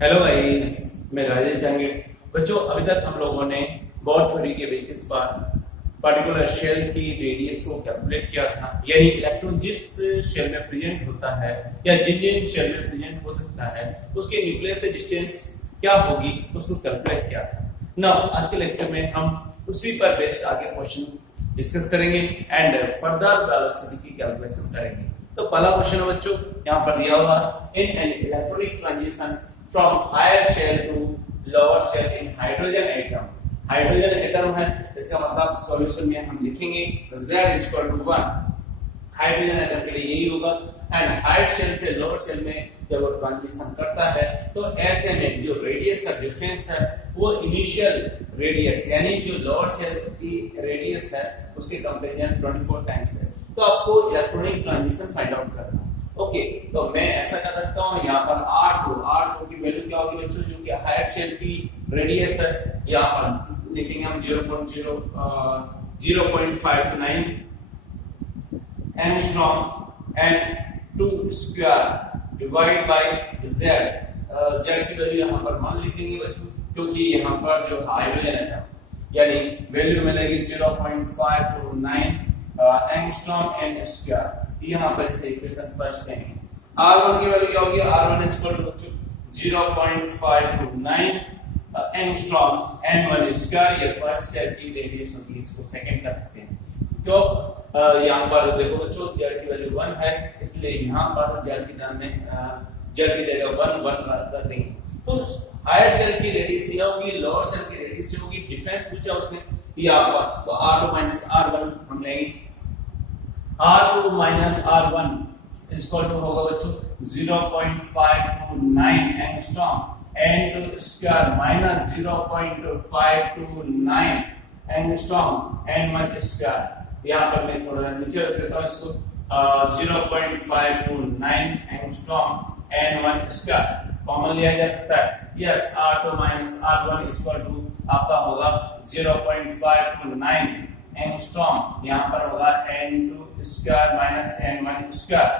Hello guys, मैं राजेश जहांगीर। बच्चों, अभी तक हम लोगों ने बोर थ्योरी के बेसिस पर पार्टिकुलर शेल की रेडियस को कैलकुलेट किया था, यानी इलेक्ट्रॉन जिस शेल में प्रेजेंट होता है या जिन जिन शेल में प्रेजेंट हो सकता है उसके न्यूक्लियस से डिस्टेंस क्या होगी उसको कैलकुलेट किया था। नाउ आज के लेक्चर में हम उसी पर बेस्ड आगे क्वेश्चन डिस्कस करेंगे एंड फर्दर वेलोसिटी की कैलकुलेशन करेंगे। तो पहला क्वेश्चन है बच्चों, यहाँ पर दिया हुआ in an electronic transition from higher shell to lower shell in hydrogen atom। Hydrogen atom है, इसका मतलब सॉल्यूशन में हम लिखेंगे Z इक्वल टू 1। हाइड्रोजन एटम के लिए यही होगा। एंड हायर शेल से लोअर शेल में जब वो ट्रांजिशन करता है तो ऐसे में जो रेडियस का डिफरेंस है वो इनिशियल रेडियस यानी जो लोअर शेल की रेडियस है उसके कंपैरिजन 24 टाइम्स है। तो आपको इलेक्ट्रॉनिक ट्रांजिशन फाइंड आउट करना है। ओके, तो मैं ऐसा कर सकता हूं, यहाँ पर R2 की वैल्यू क्या होगी बच्चों, जो कि हायर शेल की रेडियस है। यहाँ पर लिखेंगे हम 0.59 angstrom and 2 square divide bye Z। Z की वैल्यू यहाँ पर मान लिखेंगे बच्चों, क्योंकि यहाँ पर जो हाइड्रोजन है यानी वैल्यू मिलेगी 0.529 एंगस्ट्रॉम एंड स्क्वायर। यहाँ पर इसे इक्वेशन फर्स्ट लेंगे। R1 की वैल्यू क्या होगी, R1 equal to 0.529 angstrom n1 square. ये फर्स्ट शेल की रेडियस होगी, इसको सेकंड कर सकते हैं। तो यहाँ पर देखो बच्चों, Z की वैल्यू 1 है, इसलिए यहाँ पर Z की जगह 1 रख देंगे। तो हायर शेल की रेडियस ये होगी, लोअर शेल की रेडियस जो होगी, डिफरेंस पूछा उसने यहाँ पर, तो R2 R1 हम लेंगे। R2 R1 इक्वल टू होगा बच्चों 0.529 angstrom n2 square minus 0.529 angstrom n1 square. यहाँ पर मैं थोड़ा नीचे रख देता हूँ इसको, 0.529 एंगस्ट्रॉम n1 स्क्वायर कॉमन लिया जा सकता है। Yes, R2 R1 equal to आपका होगा 0.529 एंगस्ट्रॉम, यहाँ पर होगा n2 square minus n1 square,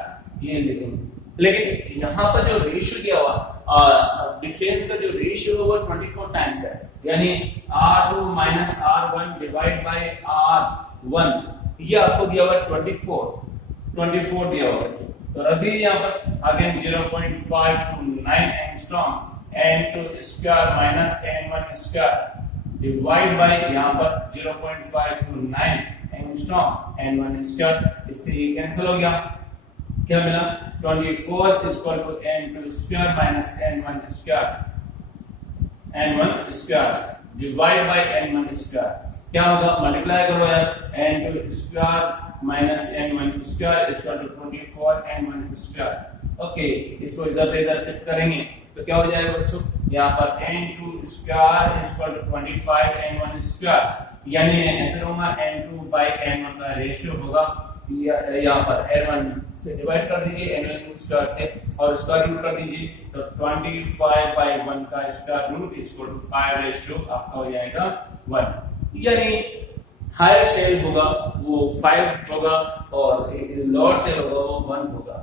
ये लिखेंगे। लेकिन यहाँ पर जो रेशियो दिया हुआ डिफरेंस का जो रेशियो है वो 24 टाइम्स है, यानी R2 R1 divide by R1, ये आपको दिया हुआ 24 दिया हुआ है। तो रख दीजिए यहाँ पर again 0.529 angstrom n2 square minus n1 square divide bye यहाँ पर 0.529 एंगस्ट्रॉम n1 स्क्वायर। इससे ये कैंसिल हो गया, क्या मिला 24 equal to n2 square minus n1 square divide by n1 square. क्या होगा, मल्टीप्लाई करो यार, n2 square minus n1 square equal to 24 n1 square. Okay, इसको इधर से इधर शिफ्ट करेंगे तो क्या हो जाएगा बच्चों, यहाँ पर n2 square equal to 25 n1 square, यानी ऐसे होगा n2 बाय n1 का रेशियो होगा, यहाँ पर n1 से डिवाइड कर दीजिए n1 स्क्वायर से और स्क्वायर रूट कर दीजिए, तो 25 बाय 1 का square root equal to 5 ratio आपका हो जाएगा 1। यानी हायर शेल होगा वो 5 होगा और लोअर शेल होगा वो 1 होगा।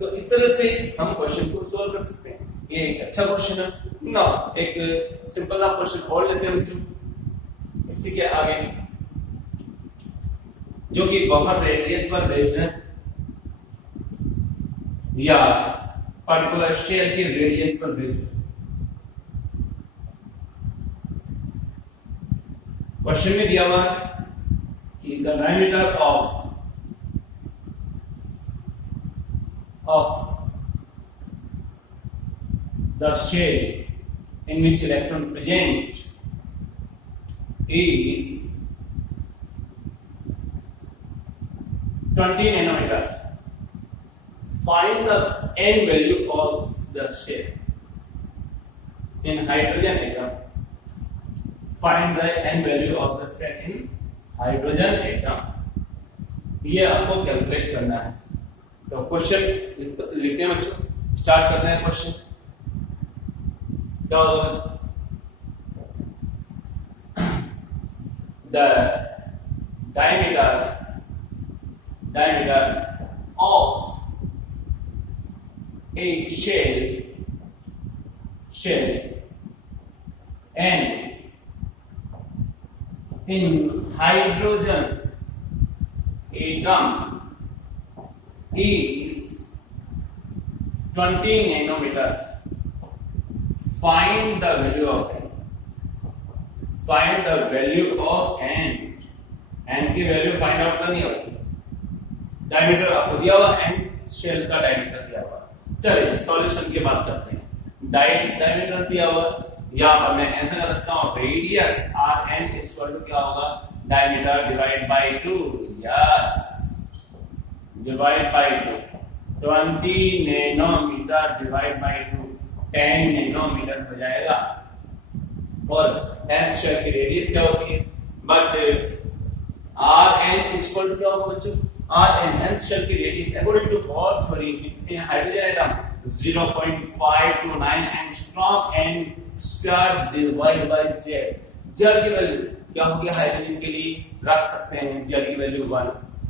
तो इस तरह से हम क्वेश्चन को सॉल्व कर सकते हैं। ये एक अच्छा क्वेश्चन है ना। एक सिंपल सा क्वेश्चन और लेते हैं बच्चों इसी के आगे, जो कि बहुत रेडियस पर बेस्ड है या पार्टिकुलर शेल की रेडियस पर बेस्ड है। क्वेश्चन में दिया हुआ है कि the diameter of the shell in which electron present is 20 nanometer. Find the n value of the shell in hydrogen atom. Find the n value of the shell in hydrogen atom. ये आपको calculate करना है। तो question लिखते हैं बच्चों, start करते हैं क्वेश्चन। क्या होगा, the diameter of a shell shell and in hydrogen atom is 20 nanometer. Find the value of n. Find the value of n. n की वैल्यू फाइंड आउट करनी होगी. डायमीटर आपको दिया हुआ, n शेल का डायमीटर दिया हुआ. चलिए सॉल्यूशन की बात करते हैं. डायमीटर दिया हुआ, यहाँ पर मैं ऐसा कर सकता हूँ, radius R N equal to क्या होगा, diameter divide by 2. Yes, divide by 2. 20 nanometre divide by 2 10 nanometre हो जाएगा. और nth शेल की रेडियस क्या होती है, but R N equal to क्या होगा बच्चों, आर एन nth शेल की radius according to Bohr theory in hydrogen atom 0.529 angstrom and square divide by Z. Z की वैल्यू क्या होगी हाइड्रोजन के लिए, रख सकते हैं जेड की वैल्यू 1.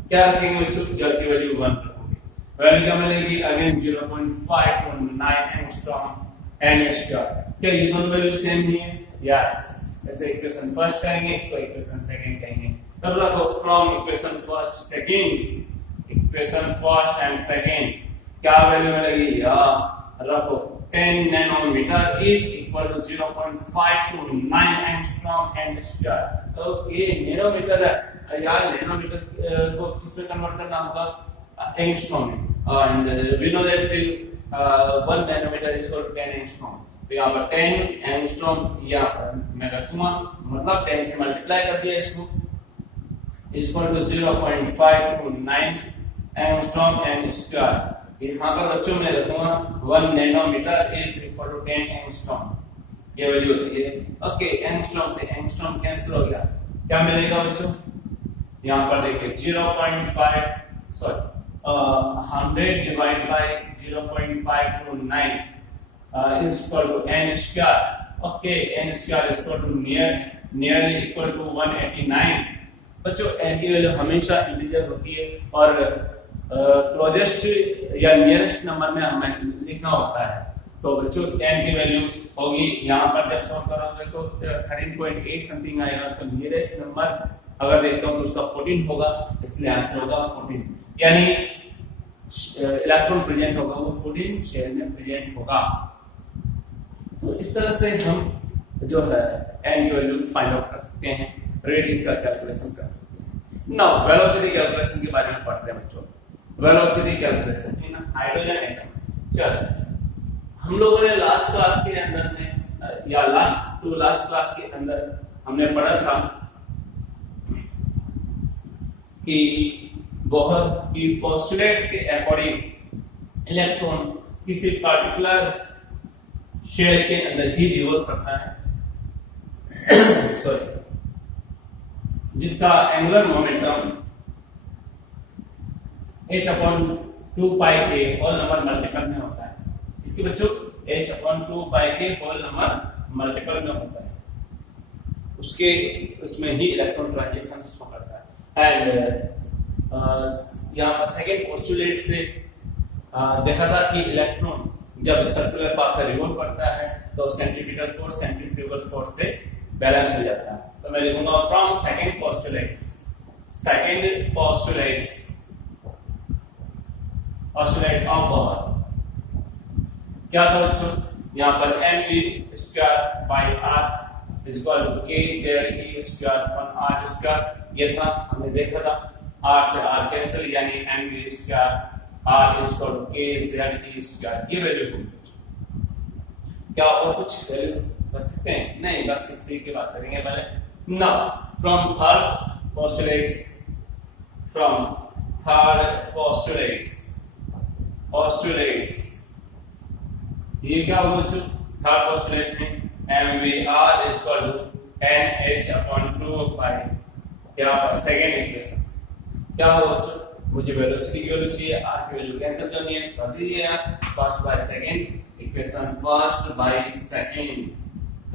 क्या रखेंगे बच्चों, जेड की वैल्यू 1 रखोगे. वैल्यू क्या मिलेगी, अगेन 0.529 एंगस्ट्रॉम एंड स्क्वायर. क्या ये दोनों वैल्यू सेम ही है? यस. ऐसे इक्वेशन फर्स्ट करेंगे, इसको इक्वेशन सेकंड कहेंगे. तब रखो from equation first second, equation first and second क्या वैल्यू मिलेगी, रखो 10 nanometre is equal to 0.529 angstrom and square. Okay, nanometre है यार, नैनोमीटर को किस में कन्वर्ट करना होगा, एंगस्ट्रॉम में. And we know that 1 nanometre is equal to 10 angstrom. तो यहाँ पर 10 एंगस्ट्रॉम यहाँ पर मैं रखूंगा, मतलब 10 से मल्टीप्लाई कर दिया इसको, equal to 0.529 angstrom and square. यहाँ पर बच्चों में रखूंगा 1 nanometre is equal to 10 angstrom, ये वैल्यू होती है. ओके, एंगस्ट्रॉम से एंगस्ट्रॉम कैंसिल हो गया, क्या मिलेगा बच्चों, यहाँ पर देखिए 100 divide by 0.529 is equal to n square. Okay, n square is equal to nearly equal to 189. बच्चों n की वैल्यू हमेशा इंटीजर होती है और क्लोजेस्ट या नियरेस्ट नंबर में हमें लिखना होता है. तो बच्चों n की वैल्यू होगी, यहाँ पर जब सॉल्व करोगे तो 13.8 समथिंग आएगा. तो नियरेस्ट नंबर अगर देखता हूँ तो उसका 14 होगा, इसलिए आंसर होगा 14. यानी इलेक्ट्रॉन प्रेजेंट होगा वो 14 शेल में प्रेजेंट होगा. तो इस तरह से हम जो है n की वैल्यू फाइंड आउट कर सकते हैं, रेडियस का कैलकुलेशन कर सकते हैं. नाउ वेलोसिटी कैलकुलेशन के बारे में पढ़ते हैं बच्चों. Velocity calculation in hydrogen atom. चलो हम लोगों ने लास्ट क्लास के अंदर में या लास्ट टू लास्ट क्लास के अंदर हमने पढ़ा था कि बोहर की पोस्टुलेट्स के अकॉर्डिंग इलेक्ट्रॉन किसी पार्टिकुलर शेल के अंदर ही रिवॉल्व करता है, सॉरी, जिसका एंगुलर मोमेंटम h/2 पाई के होल नंबर मल्टीपल में होता है. इसके बच्चों h/2 पाई के होल नंबर मल्टीपल में होता है, उसके उसमें ही इलेक्ट्रॉन ट्रांजिशन शो करता है. एंड यहाँ पर सेकेंड पोस्टुलेट से देखा था कि इलेक्ट्रॉन जब सर्कुलर पाथ पर रिवॉल्व करता है तो सेंट्रीपिटल फोर्स सेंट्रीफ्यूगल फोर्स से बैलेंस हो जाता है. तो मैं लिखूंगा from second postulate of Bohr. क्या था बच्चों, यहाँ पर mv square by r is equal to k z e square upon r square. ये था, हमने देखा था r से r कैंसिल, यानी mv square r is equal to k z e square. ये वैल्यू होगी. क्या और कुछ वैल्यू बता सकते हैं? नहीं, बस इसी की बात करेंगे पहले. नाउ फ्रॉम हर पोस्टुलेट्स ये क्या होगा बच्चों, थर्ड पोस्टुलेट में mvr is equal to nh/2 pi. यहाँ पर सेकेंड इक्वेशन क्या होगा बच्चों, मुझे वेलोसिटी की वैल्यू चाहिए, r की वैल्यू कैंसिल करनी है, कर दीजिए आप. First by second, equation first by second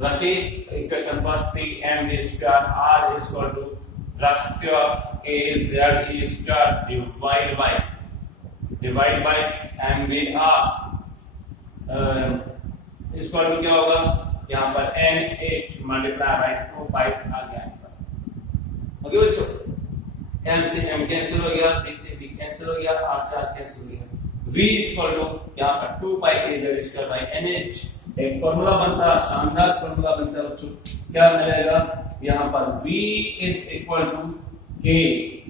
रखिए. इक्वेशन फर्स्ट थी mv square r is equal to रखते हो k z e square divide by mvr equal to क्या होगा, यहाँ पर NH मल्टीप्लाई बाय 2 पाई आ गया यहाँ पर। ओके बच्चों, M से M कैंसिल हो गया, B से B कैंसिल हो गया, R से R कैंसिल हो गया। V इक्वल टू यहाँ पर 2 pi KZ square by NH। एक फॉर्मूला बनता, शानदार फॉर्मूला बनता बच्चों, क्या मिलेगा यहाँ पर V is equal to K,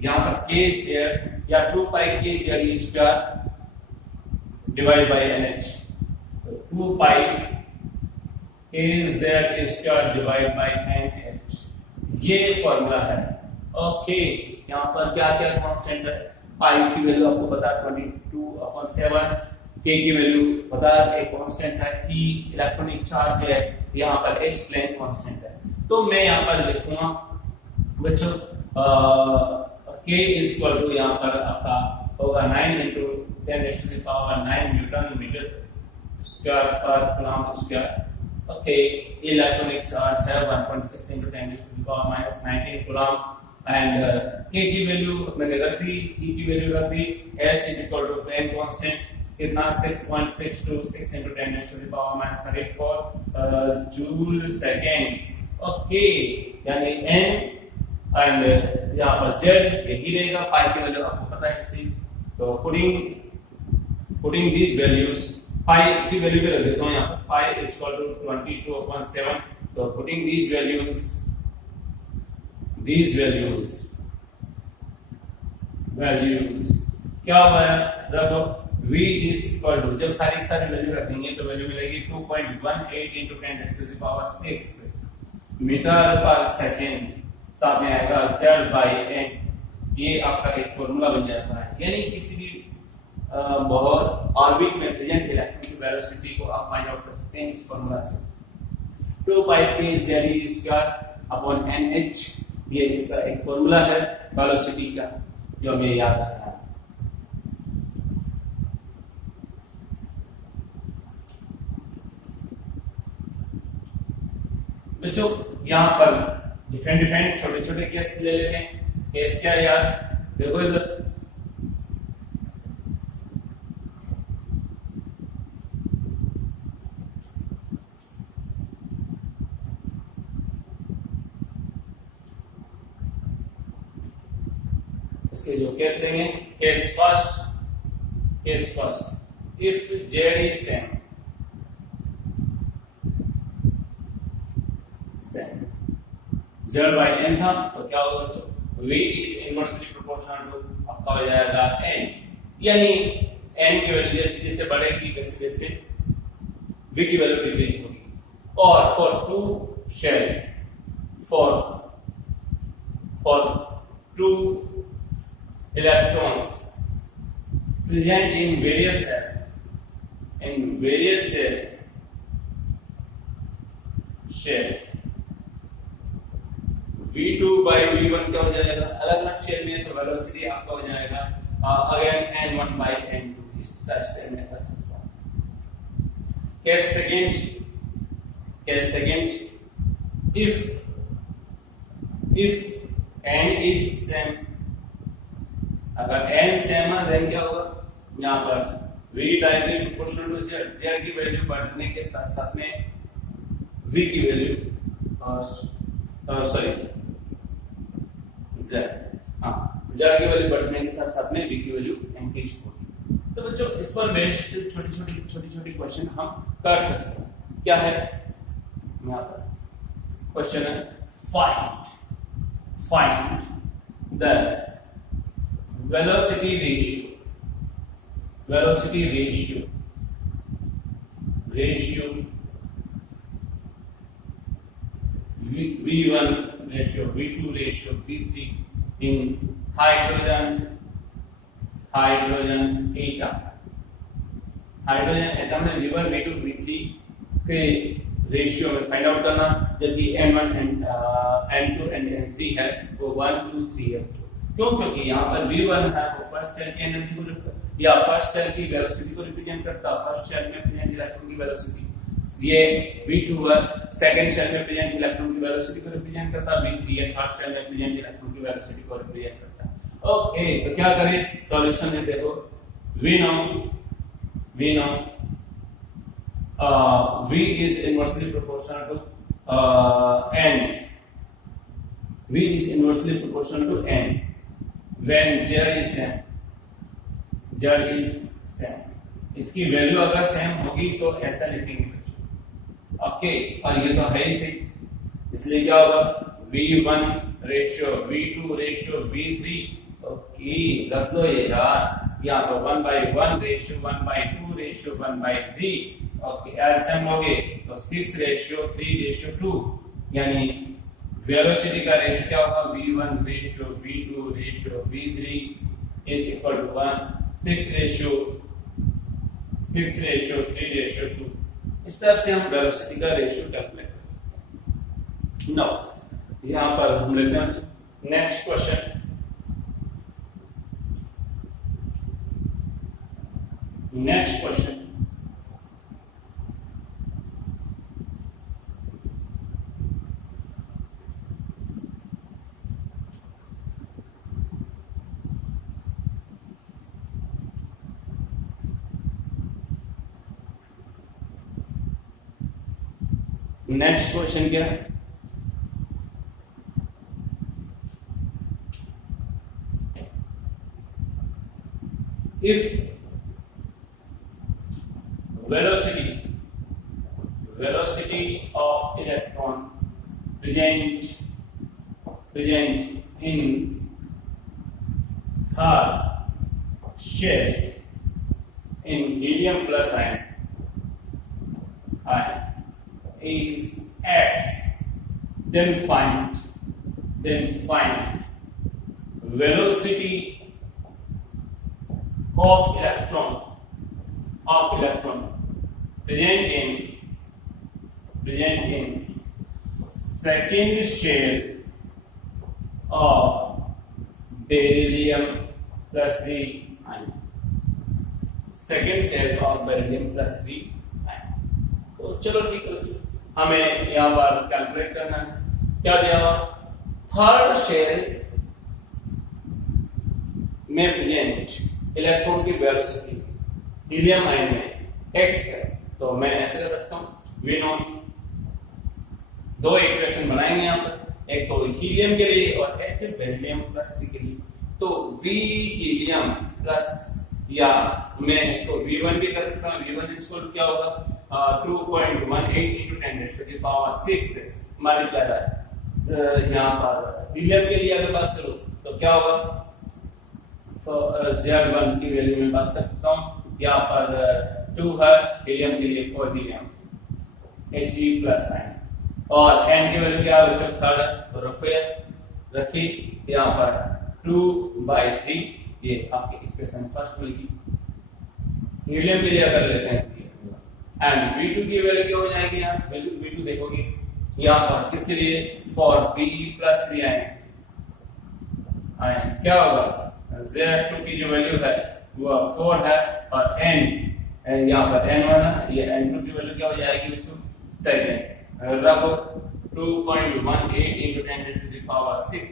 यहाँ पर KZ या 2 pi KZ square divide by NH। 2 pi KZ square divide by NH, ये फॉर्मूला है। ओके, यहाँ पर क्या क्या कांस्टेंट है, पाई की वैल्यू आपको पता 22/7, K की वैल्यू पता एक कांस्टेंट है, E इलेक्ट्रॉनिक चार्ज है, यहाँ पर H प्लेन कांस्टेंट है। तो मैं यहाँ पर लिखूंगा बच्चों K इज इक्वल टू यहाँ पर आपका होगा 9 into 10⁻⁹ newton metre square per coulomb square. Okay, electronic charge है 1.6 into 10⁻⁻19 कूलम एंड K की वैल्यू मैंने रख दी, E की वैल्यू रख दी, H is equal to Planck constant कितना 6.626 into 10⁻⁴ जूल सेकेंड। ओके, यानी N एंड यहाँ पर Z यही रहेगा, पाई की वैल्यू आपको पता है इसी। तो पुटिंग दीज वैल्यूज, पाई की वैल्यू भी रख देता हूँ यहाँ पर, पाई इज इक्वल टू 22/7। तो पुटिंग दीज वैल्यूज क्या हुआ है, देखो V इज इक्वल टू, जब सारी की सारी वैल्यू रखेंगे तो वैल्यू मिलेगी 2.18 into 10⁻⁶ मीटर पर सेकेंड, साथ में आएगा Z by N। ये आपका एक फॉर्मूला बन जाता है, यानी किसी भी बहुत ऑर्बिट में प्रेजेंट इलेक्ट्रॉन की वेलोसिटी को आप फाइंड आउट कर सकते हैं इस फॉर्मूला से। 2 pi KZ square upon NH, ये इसका एक फॉर्मूला है वेलोसिटी का, जो हमें याद रखना है। बच्चों यहाँ पर डिफरेंट छोटे छोटे केस ले लेते हैं। केस क्या है यार, देखो इधर इसके जो केस लेंगे, case first, if Z is same Z by N था तो क्या होगा बच्चों, V is inversely proportional to आपका हो जाएगा N, यानी N की वैल्यू जैसे जैसे बढ़ेगी वैसे वैसे V की वैल्यू डिक्रीज होगी। और for two electrons present in various shell V2 by V1 क्या हो जाएगा, अलग अलग शेल में तो वेलोसिटी आपका हो जाएगा अगेन N1 by N2, इस तरह से मैं कर सकता हूं। Case second, if N is same, अगर N सेम है देन क्या होगा, यहाँ पर V directly proportional to Z की वैल्यू बढ़ने के साथ साथ में V की वैल्यू Z की वैल्यू बढ़ने के साथ साथ में V की वैल्यू इंक्रीज होगी। तो बच्चों इस पर बेस्ड छोटी क्वेश्चन हम कर सकते हैं। क्या है यहाँ पर क्वेश्चन है, find the velocity ratio V1 ratio, V2 ratio, V3 in hydrogen atom। Hydrogen atom में V1, V2, V3 के रेशियो में फाइंड आउट करना, जबकि N1 N2 and N3 है वो 1 2 3 है। क्यों, क्योंकि यहाँ पर V1 है वो फर्स्ट सेल की एनर्जी को या फर्स्ट सेल की वेलोसिटी को रिप्रेजेंट करता है, फर्स्ट सेल में प्रेजेंट इलेक्ट्रॉन की वेलोसिटी। ये V2 है सेकंड सेल में प्रेजेंट इलेक्ट्रॉन की वेलोसिटी को रिप्रेजेंट करता है, V3 है थर्ड सेल में प्रेजेंट इलेक्ट्रॉन की वेलोसिटी को रिप्रेजेंट करता है। ओके, तो क्या करें सॉल्यूशन में, देखो we know V is inversely proportional to n. V is inversely proportional to n when Z is same. Z is same. इसकी वैल्यू अगर सेम होगी तो ऐसा लिखेंगे बच्चों, ओके। और ये तो है ही सही, इसलिए क्या होगा V1 ratio V2 ratio V3, okay रख लो ये यार, यहाँ पर 1/1 रेशियो 1/2 रेशियो 1/3, ओके एलसीएम लोगे तो 6 रेशियो 3 रेशियो 2, यानी वेलोसिटी का रेशियो क्या होगा V1 ratio V2 ratio V3 is equal to 1, 6 ratio 3 ratio 2। इस तरह से हम वेलोसिटी का रेशियो कैलकुलेट करते हैं। नाउ यहां पर हम लेते हैं next question. Next question, next question क्या है, if velocity of electron present in third shell in helium plus ion is x, then find velocity of electron present in second shell of beryllium plus 3 ion, second shell of beryllium plus 3 ion। तो चलो ठीक है, हमें यहाँ पर calculate करना है, क्या दिया हुआ थर्ड शेल में प्रेजेंट इलेक्ट्रॉन की वेलोसिटी हीलियम आयन में x है, तो मैं ऐसे कर सकता हूँ V नॉट, दो इक्वेशन बनाएंगे यहाँ पर, एक तो हीलियम के लिए और एक फिर बेरिलियम प्लस 3 के लिए। तो V हीलियम प्लस, या मैं इसको V1 भी कर सकता हूँ, V1 इसको क्या होगा 2.18 into 10 to the power 6 multiply by, यहाँ पर हीलियम के लिए अगर बात करूँ तो क्या होगा, सो Z1 की वैल्यू में बात कर सकता हूँ, यहाँ पर 2 है हीलियम के लिए 4 हीलियम He प्लस आयन, और n की वैल्यू क्या है बच्चों थर्ड है, तो रखी यहाँ पर 2/3, ये आपकी इक्वेशन फर्स्ट मिलेगी। हीलियम के लिए अगर लेते हैं एंड V2 की वैल्यू क्या हो जाएगी, यहाँ V2 देखोगे यहाँ पर किसके लिए फॉर B प्लस 3 आयन क्या होगा Z2 की जो वैल्यू है वो 4 है, और n यहाँ पर n1 है, ये n2 की वैल्यू क्या हो जाएगी बच्चों सेकंड, रखो 2.18 into 10 to the power 6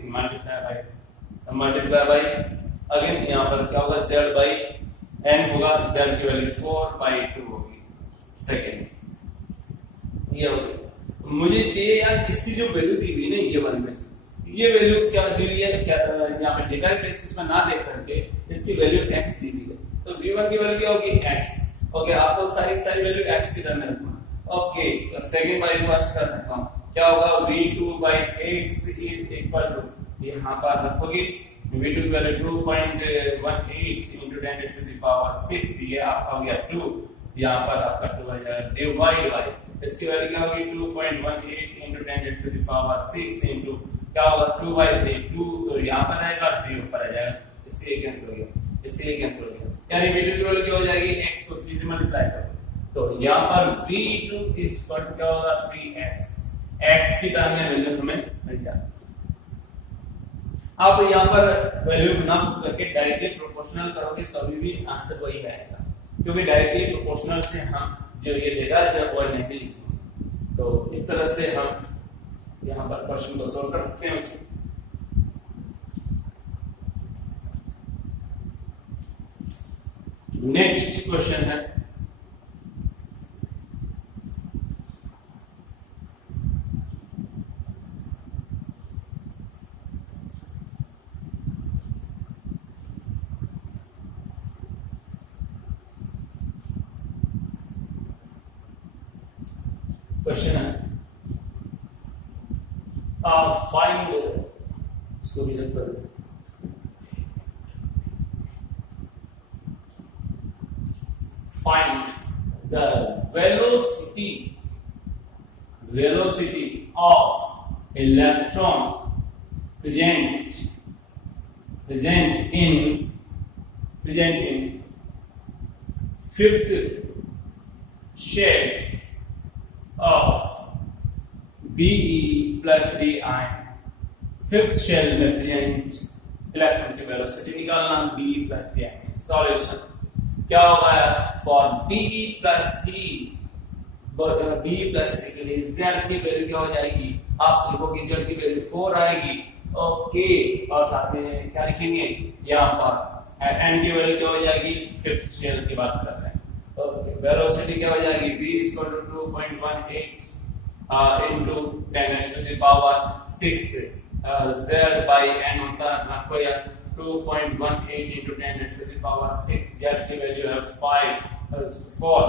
multiply by again यहाँ पर क्या होगा Z by n होगा, Z की वैल्यू 4/2 होगी सेकंड। ये मुझे चाहिए यार इसकी जो वैल्यू दी हुई ना, ये वाली वैल्यू, ये वैल्यू क्या दी हुई है, क्या यहाँ पे डेटा बेसिस में ना देख करके इसकी वैल्यू x दी हुई है, तो V1 की वैल्यू क्या होगी x, ओके आपको सारी वैल्यू x की टर्म में रखना, ओके तो सेकंड बाय फर्स्ट कर सकता हूं, क्या होगा V2/x इज इक्वल टू, यहाँ पर रखोगे V2 की value 2.18 into 10 to the power 6, ये आपका हो गया 2, यहाँ पर आपका 2 आ जाएगा डिवाइड बाय, इसकी वैल्यू क्या होगी 2.18 into 10 to the power 6 into क्या होगा 2/3, 2 तो यहाँ पर आएगा 3 ऊपर आ जाएगा, इससे ये कैंसिल हो गया, इससे ये कैंसिल हो गया, यानी V2 की वैल्यू क्या हो जाएगी x को 3 से मल्टीप्लाई करो, तो यहाँ पर V2 इज इक्वल टू क्या होगा 3x, x की टर्म में वैल्यू हमें मिल जाएगी। आप यहाँ पर वैल्यू ना पुट करके डायरेक्टली प्रोपोर्शनल करोगे तभी भी आंसर वही आएगा, क्योंकि डायरेक्टली प्रोपोर्शनल से हम जो ये डेटा है वो नहीं लिखेंगे। तो इस तरह से हम यहाँ पर क्वेश्चन को सॉल्व कर सकते हैं। नेक्स्ट क्वेश्चन है क्वेश्चन है फाइंड, इसको भी रख कर find the velocity of electron present in fifth shell of Be plus 3 ion। Fifth shell में प्रेजेंट इलेक्ट्रॉन की वेलोसिटी निकालना Be plus 3 ion। सॉल्यूशन क्या होगा फॉर Be plus 3 के लिए Z की वैल्यू क्या हो जाएगी, आप लिखोगे Z की वैल्यू 4 आएगी, ओके, और साथ में क्या लिखेंगे यहाँ पर N की वैल्यू क्या हो जाएगी, फिफ्थ शेल की बात कर रहे हैं, ओके, वेलोसिटी क्या हो जाएगी V = 2.18 into 10⁻⁶ Z by N होता है आपको यार 2.18 into 10⁻⁶, Z की वैल्यू है 4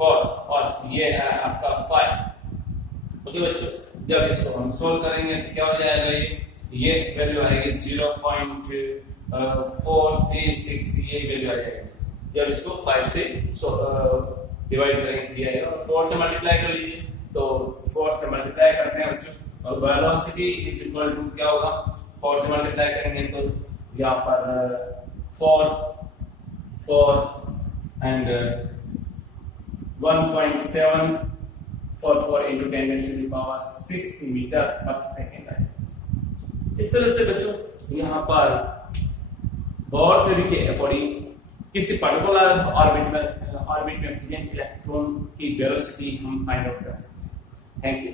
और ये है आपका 5। ओके बच्चों, जब इसको हम सोल्व करेंगे तो क्या हो जाएगा, ये वैल्यू आएगी 0.436, ये वैल्यू आ जाएगी। जब इसको 5 से डिवाइड करेंगे तो ये आएगा, 4 से मल्टीप्लाई कर लीजिए, तो 4 से मल्टीप्लाई करते हैं बच्चों, और वेलोसिटी इज इक्वल टू क्या होगा, 4 से मल्टीप्लाई करेंगे तो यहाँ पर 4 एंड 1.744 into 10⁻⁶ मीटर पर सेकेंड है। इस तरह से बच्चों यहाँ पर बोर थ्योरी के अकॉर्डिंग किसी पर्टिकुलर ऑर्बिट में प्रेजेंट इलेक्ट्रॉन की वेलोसिटी हम फाइंड आउट करते हैं। Thank you.